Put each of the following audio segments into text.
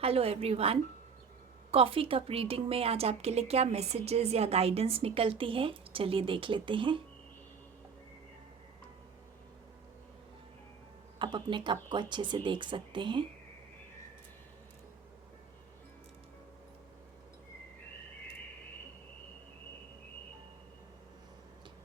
Hello everyone. Coffee cup reading में आज आपके लिए क्या मैसेजेस या गाइडेंस निकलती है, चलिए देख लेते हैं। आप अपने कप को अच्छे से देख सकते हैं।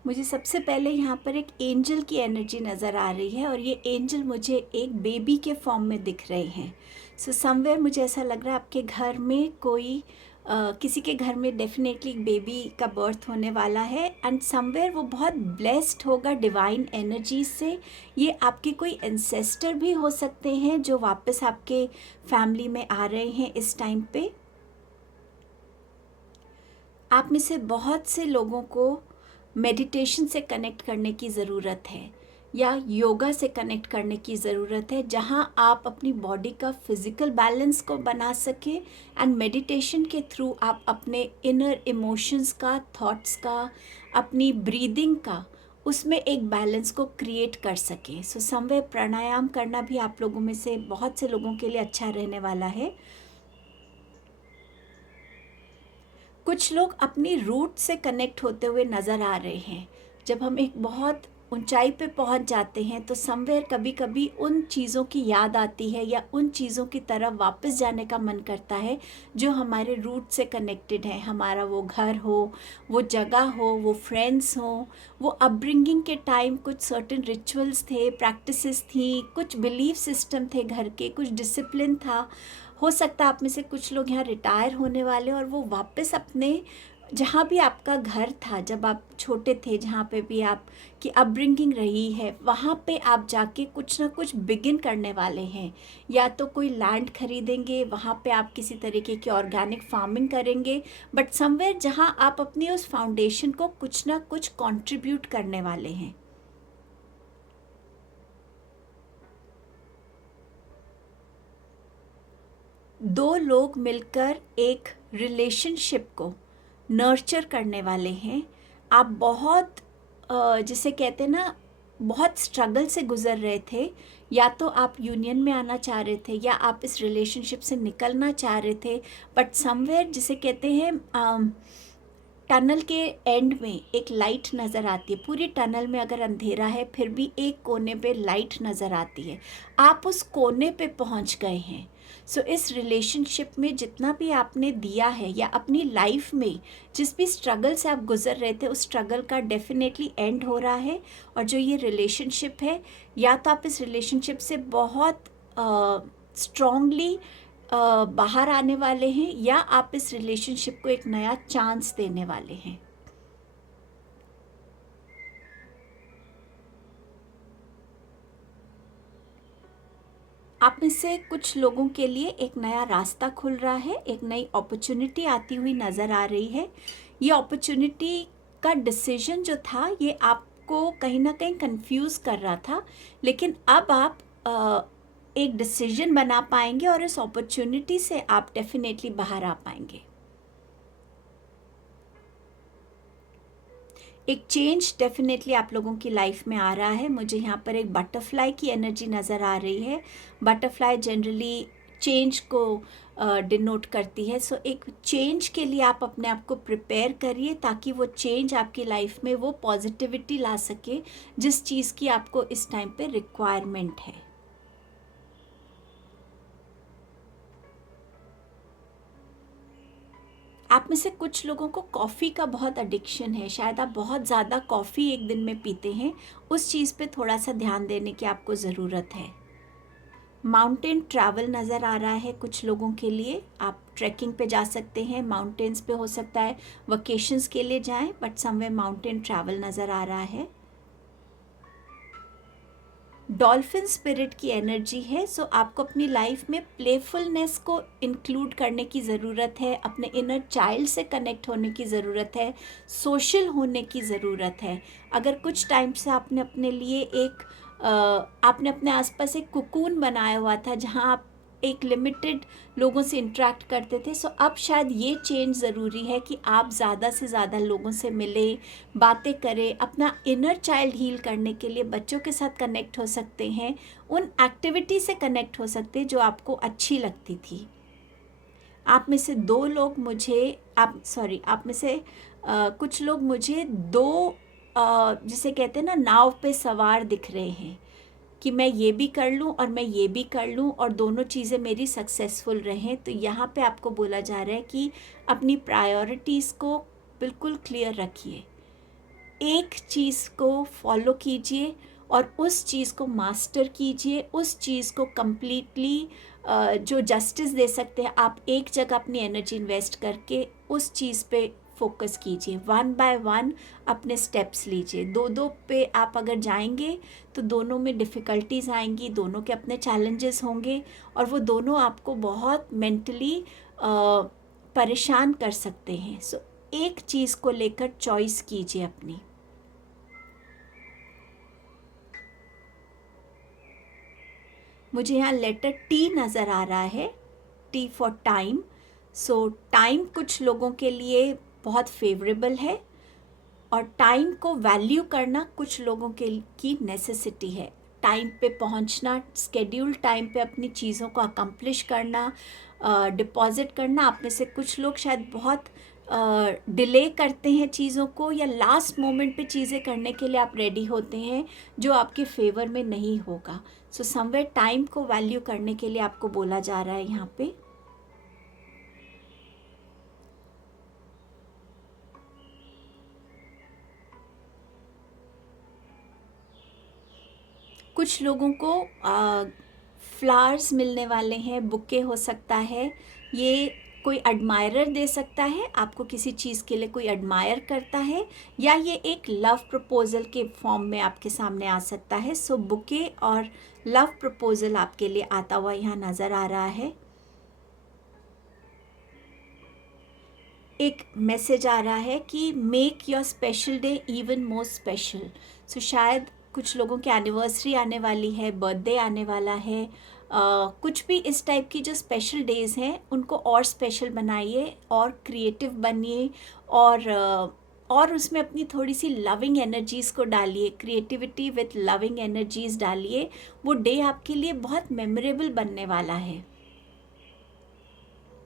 मुझे सबसे पहले यहाँ पर एक एंजल की एनर्जी नज़र आ रही है और ये एंजल मुझे एक बेबी के फॉर्म में दिख रहे हैं। सो समवेयर मुझे ऐसा लग रहा है आपके घर में कोई किसी के घर में डेफिनेटली एक बेबी का बर्थ होने वाला है एंड समवेयर वो बहुत ब्लेस्ड होगा डिवाइन एनर्जी से। ये आपके कोई एंसेस्टर भी हो सकते हैं जो वापस आपके फैमिली में आ रहे हैं इस टाइम पे। आप में से बहुत से लोगों को मेडिटेशन से कनेक्ट करने की ज़रूरत है या योगा से कनेक्ट करने की ज़रूरत है, जहां आप अपनी बॉडी का फिज़िकल बैलेंस को बना सकें एंड मेडिटेशन के थ्रू आप अपने इनर इमोशंस का, थॉट्स का, अपनी ब्रीदिंग का, उसमें एक बैलेंस को क्रिएट कर सकें। सो समवे प्राणायाम करना भी आप लोगों में से बहुत से लोगों के लिए अच्छा रहने वाला है। कुछ लोग अपनी रूट से कनेक्ट होते हुए नज़र आ रहे हैं। जब हम एक बहुत ऊंचाई पे पहुंच जाते हैं तो समवेयर कभी कभी उन चीज़ों की याद आती है या उन चीज़ों की तरफ वापस जाने का मन करता है जो हमारे रूट से कनेक्टेड है। हमारा वो घर हो, वो जगह हो, वो फ्रेंड्स हो, वो अपब्रिंगिंग के टाइम कुछ सर्टेन रिचुअल्स थे, प्रैक्टिसेस थी, कुछ बिलीफ सिस्टम थे घर के, कुछ डिसिप्लिन था। हो सकता है आप में से कुछ लोग यहाँ रिटायर होने वाले और वो वापस अपने जहाँ भी आपका घर था जब आप छोटे थे, जहाँ पे भी आपकी अपब्रिंगिंग रही है, वहाँ पे आप जाके कुछ ना कुछ बिगिन करने वाले हैं। या तो कोई लैंड खरीदेंगे, वहाँ पे आप किसी तरीके की ऑर्गेनिक फार्मिंग करेंगे, बट समवेयर जहाँ आप अपनी उस फाउंडेशन को कुछ ना कुछ कंट्रीब्यूट करने वाले हैं। दो लोग मिलकर एक रिलेशनशिप को नर्चर करने वाले हैं। आप बहुत जिसे कहते हैं ना, बहुत स्ट्रगल से गुजर रहे थे। या तो आप यूनियन में आना चाह रहे थे या आप इस रिलेशनशिप से निकलना चाह रहे थे, बट समवेयर जिसे कहते हैं टनल के एंड में एक लाइट नज़र आती है। पूरी टनल में अगर अंधेरा है फिर भी एक कोने पे लाइट नज़र आती है। आप उस कोने पे पहुंच गए हैं। सो इस रिलेशनशिप में जितना भी आपने दिया है या अपनी लाइफ में जिस भी स्ट्रगल से आप गुजर रहे थे, उस स्ट्रगल का डेफिनेटली एंड हो रहा है। और जो ये रिलेशनशिप है, या तो आप इस रिलेशनशिप से बहुत स्ट्रॉन्गली बाहर आने वाले हैं या आप इस रिलेशनशिप को एक नया चांस देने वाले हैं। आप में से कुछ लोगों के लिए एक नया रास्ता खुल रहा है, एक नई अपॉर्चुनिटी आती हुई नज़र आ रही है। ये अपॉर्चुनिटी का डिसीजन जो था ये आपको कहीं ना कहीं कंफ्यूज कर रहा था, लेकिन अब आप एक डिसीजन बना पाएंगे और इस अपॉर्चुनिटी से आप डेफिनेटली बाहर आ पाएंगे। एक चेंज डेफिनेटली आप लोगों की लाइफ में आ रहा है। मुझे यहाँ पर एक बटरफ्लाई की एनर्जी नज़र आ रही है। बटरफ्लाई जनरली चेंज को डिनोट करती है। सो एक चेंज के लिए आप अपने आप को प्रिपेयर करिए ताकि वो चेंज आपकी लाइफ में वो पॉजिटिविटी ला सके जिस चीज़ की आपको इस टाइम पे रिक्वायरमेंट है। आप में से कुछ लोगों को कॉफ़ी का बहुत एडिक्शन है। शायद आप बहुत ज़्यादा कॉफ़ी एक दिन में पीते हैं। उस चीज़ पे थोड़ा सा ध्यान देने की आपको ज़रूरत है। माउंटेन ट्रैवल नज़र आ रहा है कुछ लोगों के लिए। आप ट्रैकिंग पे जा सकते हैं, माउंटेन्स पे हो सकता है वकेशंस के लिए जाएं, बट समवे माउंटेन ट्रैवल नज़र आ रहा है। डॉल्फिन स्पिरिट की एनर्जी है। सो आपको अपनी लाइफ में प्लेफुलनेस को इंक्लूड करने की ज़रूरत है, अपने इनर चाइल्ड से कनेक्ट होने की ज़रूरत है, सोशल होने की ज़रूरत है। अगर कुछ टाइम से आपने अपने लिए आपने अपने आसपास एक कुकून बनाया हुआ था जहां आप एक लिमिटेड लोगों से इंटरेक्ट करते थे, सो अब शायद ये चेंज ज़रूरी है कि आप ज़्यादा से ज़्यादा लोगों से मिलें, बातें करें। अपना इनर चाइल्ड हील करने के लिए बच्चों के साथ कनेक्ट हो सकते हैं, उन एक्टिविटी से कनेक्ट हो सकते हैं जो आपको अच्छी लगती थी। आप में से दो लोग मुझे आप में से कुछ लोग मुझे दो जिसे कहते हैं ना नाव पे सवार दिख रहे हैं कि मैं ये भी कर लूँ और मैं ये भी कर लूँ और दोनों चीज़ें मेरी सक्सेसफुल रहें। तो यहाँ पे आपको बोला जा रहा है कि अपनी प्रायोरिटीज़ को बिल्कुल क्लियर रखिए, एक चीज़ को फॉलो कीजिए और उस चीज़ को मास्टर कीजिए, उस चीज़ को कम्प्लीटली जो जस्टिस दे सकते हैं आप एक जगह अपनी एनर्जी इन्वेस्ट करके उस चीज़ पे फोकस कीजिए। वन बाय वन अपने स्टेप्स लीजिए। दो दो पे आप अगर जाएंगे तो दोनों में डिफ़िकल्टीज आएंगी, दोनों के अपने चैलेंजेस होंगे और वो दोनों आपको बहुत मेंटली परेशान कर सकते हैं। सो एक चीज़ को लेकर चॉइस कीजिए अपनी। मुझे यहाँ लेटर टी नज़र आ रहा है, T for time. So time कुछ लोगों के लिए बहुत फेवरेबल है और टाइम को वैल्यू करना कुछ लोगों के की नेसेसिटी है। टाइम पे पहुंचना, स्केड्यूल टाइम पे अपनी चीज़ों को अकम्प्लिश करना, डिपॉजिट करना। आप में से कुछ लोग शायद बहुत डिले करते हैं चीज़ों को या लास्ट मोमेंट पे चीज़ें करने के लिए आप रेडी होते हैं जो आपके फेवर में नहीं होगा। सो समवेयर टाइम को वैल्यू करने के लिए आपको बोला जा रहा है यहाँ पे। कुछ लोगों को फ्लावर्स मिलने वाले हैं, बुके हो सकता है, ये कोई एडमायरर दे सकता है आपको, किसी चीज़ के लिए कोई एडमायर करता है या ये एक लव प्रपोजल के फॉर्म में आपके सामने आ सकता है। सो बुके और लव प्रपोजल आपके लिए आता हुआ यहाँ नज़र आ रहा है। एक मैसेज आ रहा है कि make your special day even more special. So शायद कुछ लोगों की एनिवर्सरी आने वाली है, बर्थडे आने वाला है, कुछ भी इस टाइप की जो स्पेशल डेज़ हैं उनको और स्पेशल बनाइए और क्रिएटिव बनिए और उसमें अपनी थोड़ी सी लविंग एनर्जीज़ को डालिए, क्रिएटिविटी विथ लविंग एनर्जीज़ डालिए। वो डे आपके लिए बहुत मेमोरेबल बनने वाला है।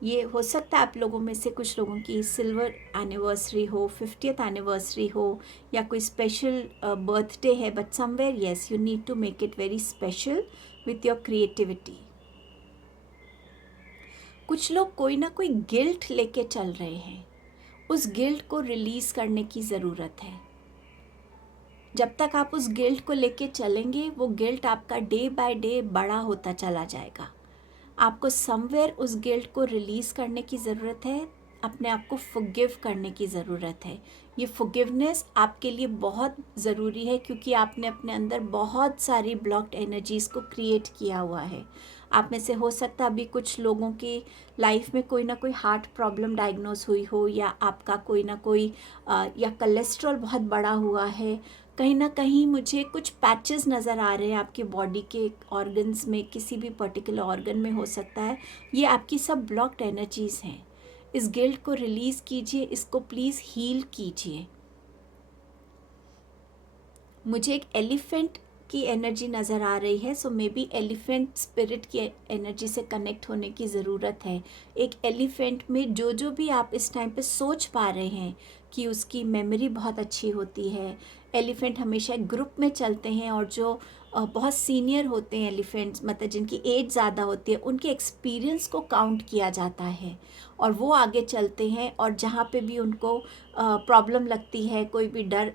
ये हो सकता है आप लोगों में से कुछ लोगों की सिल्वर एनिवर्सरी हो, 50th एनिवर्सरी हो या कोई स्पेशल बर्थडे है, but somewhere yes you need to make it very special with your creativity. कुछ लोग कोई ना कोई गिल्ट लेके चल रहे हैं, उस गिल्ट को रिलीज़ करने की ज़रूरत है। जब तक आप उस गिल्ट को लेके चलेंगे वो गिल्ट आपका डे बाय डे बड़ा होता चला जाएगा। आपको समवेयर उस गिल्ट को रिलीज़ करने की ज़रूरत है, अपने आप को फॉरगिव करने की ज़रूरत है। ये फॉरगिवनेस आपके लिए बहुत ज़रूरी है क्योंकि आपने अपने अंदर बहुत सारी ब्लॉक्ड एनर्जीज़ को क्रिएट किया हुआ है। आप में से हो सकता है अभी कुछ लोगों की लाइफ में कोई ना कोई हार्ट प्रॉब्लम डायग्नोज हुई हो या आपका कोई ना कोई या कोलेस्ट्रॉल बहुत बड़ा हुआ है। कहीं ना कहीं मुझे कुछ पैचेस नज़र आ रहे हैं आपकी बॉडी के ऑर्गन्स में, किसी भी पर्टिकुलर ऑर्गन में हो सकता है। ये आपकी सब ब्लॉक्ड एनर्जीज़ हैं। इस गिल्ट को रिलीज़ कीजिए, इसको प्लीज़ हील कीजिए। मुझे एक एलिफेंट की एनर्जी नज़र आ रही है, सो मे बी एलिफेंट स्पिरिट की एनर्जी से कनेक्ट होने की ज़रूरत है। एक एलिफेंट में जो जो भी आप इस टाइम पे सोच पा रहे हैं कि उसकी मेमोरी बहुत अच्छी होती है। एलिफेंट हमेशा एक ग्रुप में चलते हैं और जो बहुत सीनियर होते हैं एलिफेंट्स, मतलब जिनकी एज ज़्यादा होती है, उनके एक्सपीरियंस को काउंट किया जाता है और वो आगे चलते हैं और जहाँ पे भी उनको प्रॉब्लम लगती है, कोई भी डर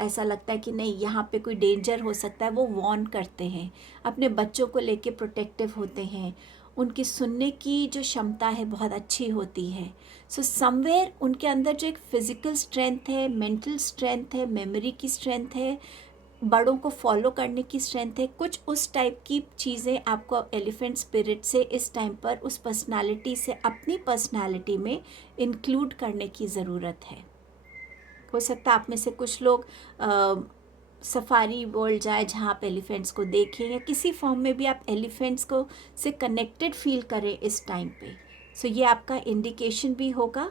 ऐसा लगता है कि नहीं यहाँ पे कोई डेंजर हो सकता है, वो वॉर्न करते हैं, अपने बच्चों को लेके प्रोटेक्टिव होते हैं। उनकी सुनने की जो क्षमता है बहुत अच्छी होती है। सो समवेयर उनके अंदर जो एक फिज़िकल स्ट्रेंथ है, मेंटल स्ट्रेंथ है, मेमोरी की स्ट्रेंथ है, बड़ों को फॉलो करने की स्ट्रेंथ है, कुछ उस टाइप की चीज़ें आपको एलिफेंट स्पिरिट से इस टाइम पर उस पर्सनालिटी से अपनी पर्सनालिटी में इंक्लूड करने की ज़रूरत है। हो सकता है आप में से कुछ लोग सफारी वर्ल्ड जाए जहाँ आप एलिफेंट्स को देखें या किसी फॉर्म में भी आप एलिफेंट्स को से कनेक्टेड फील करें इस टाइम पे। सो ये आपका इंडिकेशन भी होगा।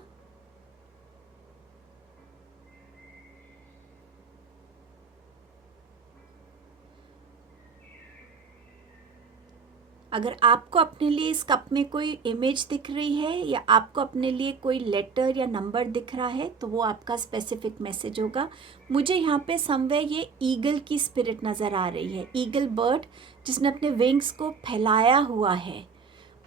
अगर आपको अपने लिए इस कप में कोई इमेज दिख रही है या आपको अपने लिए कोई लेटर या नंबर दिख रहा है तो वो आपका स्पेसिफिक मैसेज होगा। मुझे यहाँ पे समवेयर ये ईगल की स्पिरिट नज़र आ रही है, ईगल बर्ड जिसने अपने विंग्स को फैलाया हुआ है।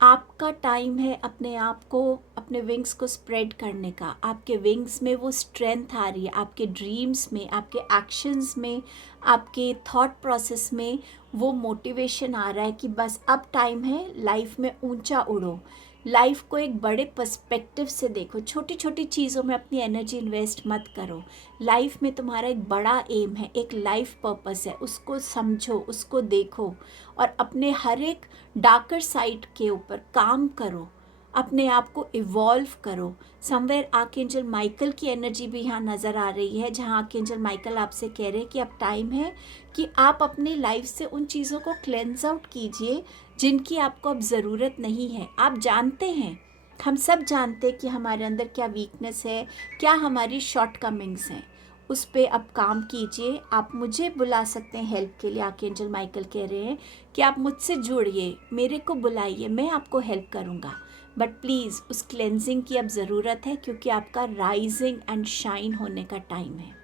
आपका टाइम है अपने आप को, अपने विंग्स को स्प्रेड करने का। आपके विंग्स में वो स्ट्रेंथ आ रही है, आपके ड्रीम्स में, आपके एक्शंस में, आपके थॉट प्रोसेस में वो मोटिवेशन आ रहा है कि बस अब टाइम है लाइफ में ऊंचा उड़ो, लाइफ को एक बड़े पर्सपेक्टिव से देखो, छोटी छोटी चीज़ों में अपनी एनर्जी इन्वेस्ट मत करो। लाइफ में तुम्हारा एक बड़ा एम है, एक लाइफ पर्पस है, उसको समझो, उसको देखो और अपने हर एक डार्कर साइड के ऊपर काम करो, अपने आप को इवॉल्व करो। समवेयर आर्कएंजल माइकल की एनर्जी भी यहाँ नज़र आ रही है, जहाँ आर्कएंजल माइकल आपसे कह रहे हैं कि अब टाइम है कि आप अपनी लाइफ से उन चीज़ों को क्लेंस आउट कीजिए जिनकी आपको अब ज़रूरत नहीं है। आप जानते हैं, हम सब जानते हैं कि हमारे अंदर क्या वीकनेस है, क्या हमारी शॉर्ट कमिंग्स हैं, उस पे अब काम कीजिए। आप मुझे बुला सकते हैं हेल्प के लिए, आर्कएंजल माइकल कह रहे हैं कि आप मुझसे जुड़िए, मेरे को बुलाइए, मैं आपको हेल्प करूँगा। बट प्लीज़ उस क्लेंजिंग की अब ज़रूरत है क्योंकि आपका राइजिंग एंड शाइन होने का टाइम है।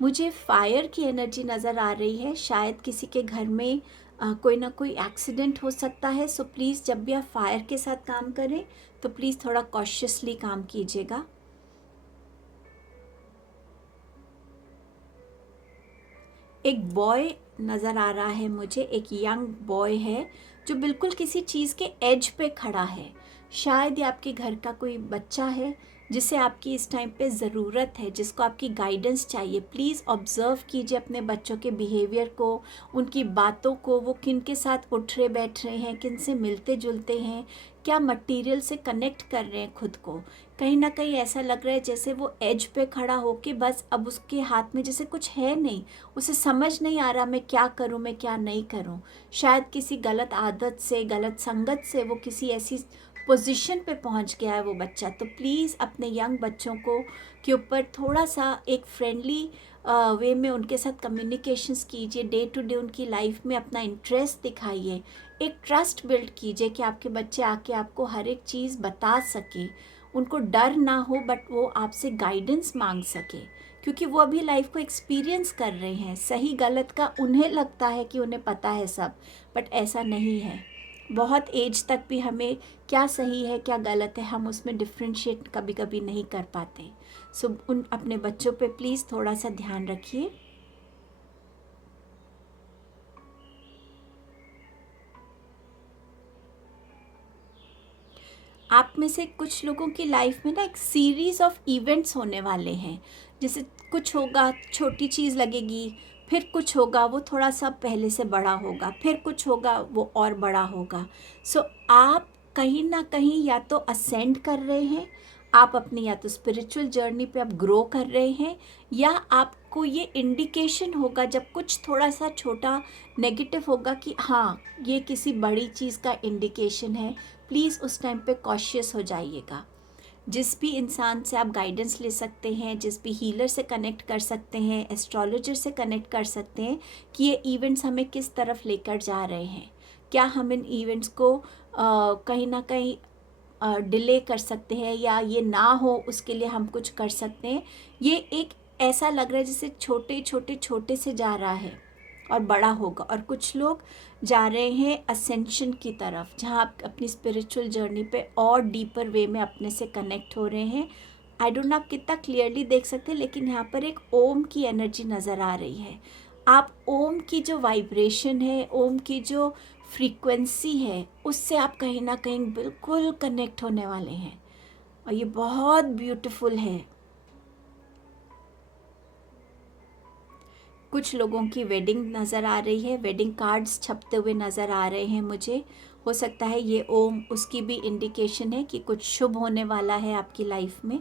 मुझे फायर की एनर्जी नज़र आ रही है, शायद किसी के घर में कोई ना कोई एक्सीडेंट हो सकता है। सो प्लीज़ जब भी आप फायर के साथ काम करें तो प्लीज़ थोड़ा कॉशियसली काम कीजिएगा। एक बॉय नज़र आ रहा है मुझे, एक यंग बॉय है जो बिल्कुल किसी चीज़ के एज पे खड़ा है। शायद ये आपके घर का कोई बच्चा है जिसे आपकी इस टाइम पे ज़रूरत है, जिसको आपकी गाइडेंस चाहिए। प्लीज़ ऑब्ज़र्व कीजिए अपने बच्चों के बिहेवियर को, उनकी बातों को, वो किन के साथ उठ रहे बैठ रहे हैं, किन से मिलते जुलते हैं, क्या मटेरियल से कनेक्ट कर रहे हैं खुद को। कहीं ना कहीं ऐसा लग रहा है जैसे वो एज पे खड़ा होके बस अब उसके हाथ में जैसे कुछ है नहीं, उसे समझ नहीं आ रहा मैं क्या करूं, मैं क्या नहीं करूं। शायद किसी गलत आदत से, गलत संगत से वो किसी ऐसी पोजीशन पे पहुंच गया है वो बच्चा। तो प्लीज़ अपने यंग बच्चों को के ऊपर थोड़ा सा एक फ्रेंडली वे में उनके साथ कम्युनिकेशंस कीजिए। डे टू डे उनकी लाइफ में अपना इंटरेस्ट दिखाइए, एक ट्रस्ट बिल्ड कीजिए कि आपके बच्चे आके आपको हर एक चीज़ बता सके, उनको डर ना हो, बट वो आपसे गाइडेंस मांग सके क्योंकि वो अभी लाइफ को एक्सपीरियंस कर रहे हैं। सही गलत का उन्हें लगता है कि उन्हें पता है सब, बट ऐसा नहीं है। बहुत एज तक भी हमें क्या सही है क्या गलत है हम उसमें डिफ्रेंशिएट कभी कभी नहीं कर पाते। सो उन अपने बच्चों पे प्लीज़ थोड़ा सा ध्यान रखिए। आप में से कुछ लोगों की लाइफ में ना एक सीरीज़ ऑफ इवेंट्स होने वाले हैं। जैसे कुछ होगा छोटी चीज़ लगेगी, फिर कुछ होगा वो थोड़ा सा पहले से बड़ा होगा, फिर कुछ होगा वो और बड़ा होगा। सो आप कहीं ना कहीं या तो असेंड कर रहे हैं, आप अपनी या तो स्पिरिचुअल जर्नी पे आप ग्रो कर रहे हैं, या आपको ये इंडिकेशन होगा जब कुछ थोड़ा सा छोटा नेगेटिव होगा कि हाँ ये किसी बड़ी चीज़ का इंडिकेशन है। प्लीज़ उस टाइम पे कॉशियस हो जाइएगा। जिस भी इंसान से आप गाइडेंस ले सकते हैं, जिस भी हीलर से कनेक्ट कर सकते हैं, एस्ट्रोलॉजर से कनेक्ट कर सकते हैं कि ये इवेंट्स हमें किस तरफ लेकर जा रहे हैं, क्या हम इन इवेंट्स को कहीं ना कहीं डिले कर सकते हैं या ये ना हो उसके लिए हम कुछ कर सकते हैं। ये एक ऐसा लग रहा है जैसे छोटे छोटे छोटे से जा रहा है और बड़ा होगा। और कुछ लोग जा रहे हैं असेंशन की तरफ, जहाँ आप अपनी स्पिरिचुअल जर्नी पे और डीपर वे में अपने से कनेक्ट हो रहे हैं। आई डोंट नो आप कितना क्लियरली देख सकते हैं, लेकिन यहाँ पर एक ओम की एनर्जी नज़र आ रही है। आप ओम की जो वाइब्रेशन है, ओम की जो फ्रीक्वेंसी है, उससे आप कहीं ना कहीं बिल्कुल कनेक्ट होने वाले हैं और ये बहुत ब्यूटीफुल है। कुछ लोगों की वेडिंग नज़र आ रही है, वेडिंग कार्ड्स छपते हुए नज़र आ रहे हैं मुझे। हो सकता है ये ओम उसकी भी इंडिकेशन है कि कुछ शुभ होने वाला है आपकी लाइफ में।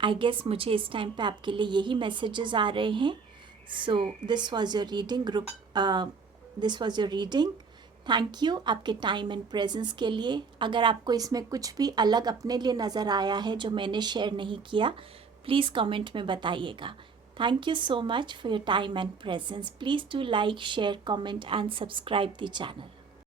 आई गेस मुझे इस टाइम पे आपके लिए यही मैसेजेस आ रहे हैं। So this was your reading group, this was your reading. Thank you आपके टाइम एंड प्रेजेंस के लिए। अगर आपको इसमें कुछ भी अलग अपने लिए नज़र आया है जो मैंने शेयर नहीं किया, प्लीज़ कमेंट में बताइएगा। Thank you so much for your time and presence. Please do like, share, comment and subscribe the channel.